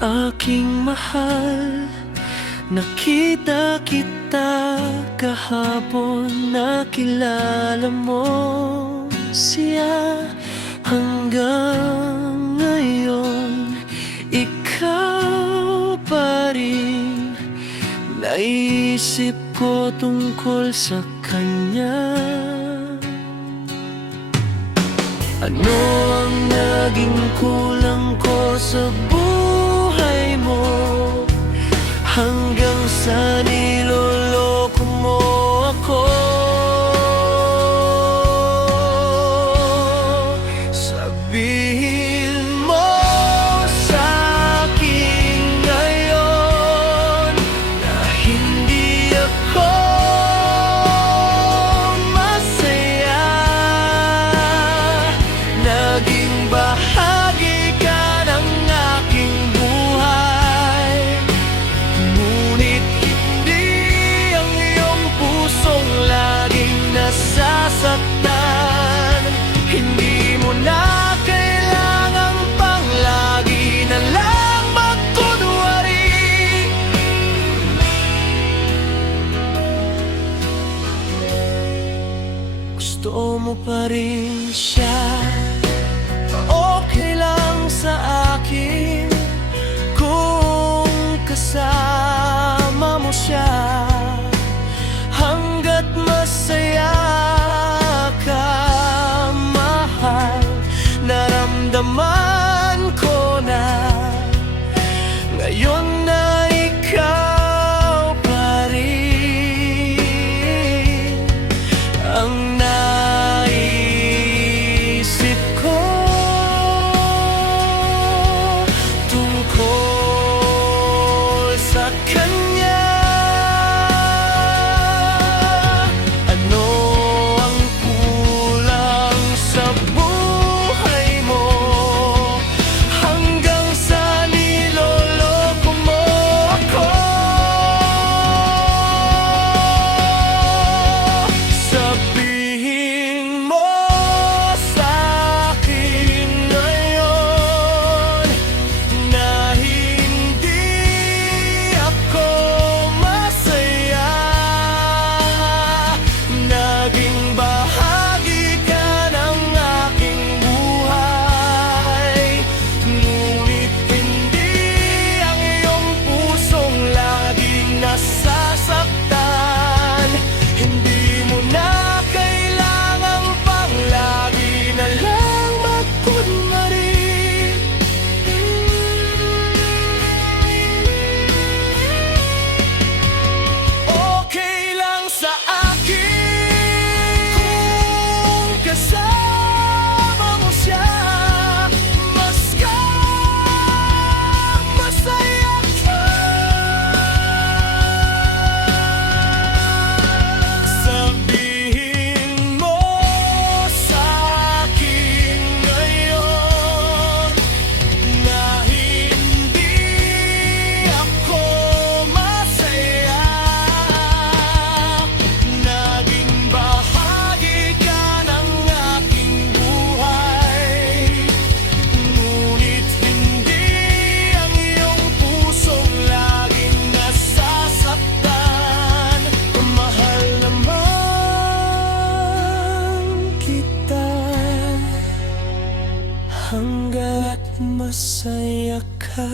Aking mahal, nakita kita kahapon, nakilala mo siya. Hanggang ngayon, ikaw pa rin. Naisip ko tungkol sa kanya. Ano ang naging kulang ko sa buhay mo, hanggang sa niloloko mo ako? Sabihin mo sa'kin ngayon na hindi ako masaya. Naging bahagi ka ng aking buhay, ngunit hindi ang iyong pusong laging nasasaktan. Hindi mo na kailangang pang lagi na lang magkunwari. Gusto mo pa rin siya. Okay lang sa akin kung kasama mo siya, hanggat masaya ka, mahal. Naramdaman ko na ngayon na ikaw pa rin ang naisip ko tungkol sa kanya. Ano ang kulang sa buhay mo, hanggang sa niloloko mo ako? Sabihin mo sa'kin ngayon na hindi ako masaya. Naging bahagi ka ng aking buhay, ngunit hindi ang iyong pusong laging nasasaktan. Hindi mo na kailangang pang lagi na lang magkunwari. Okay lang sa akin kung kasama mo siya, basta masaya ka. Sabihin mo sa'kin ngayon na hindi ako masaya. Naging bahagi ka ng aking buhay, ngunit hindi ang iyong pusong laging nasasaktan. Mahal naman kita hanggat masaya ka.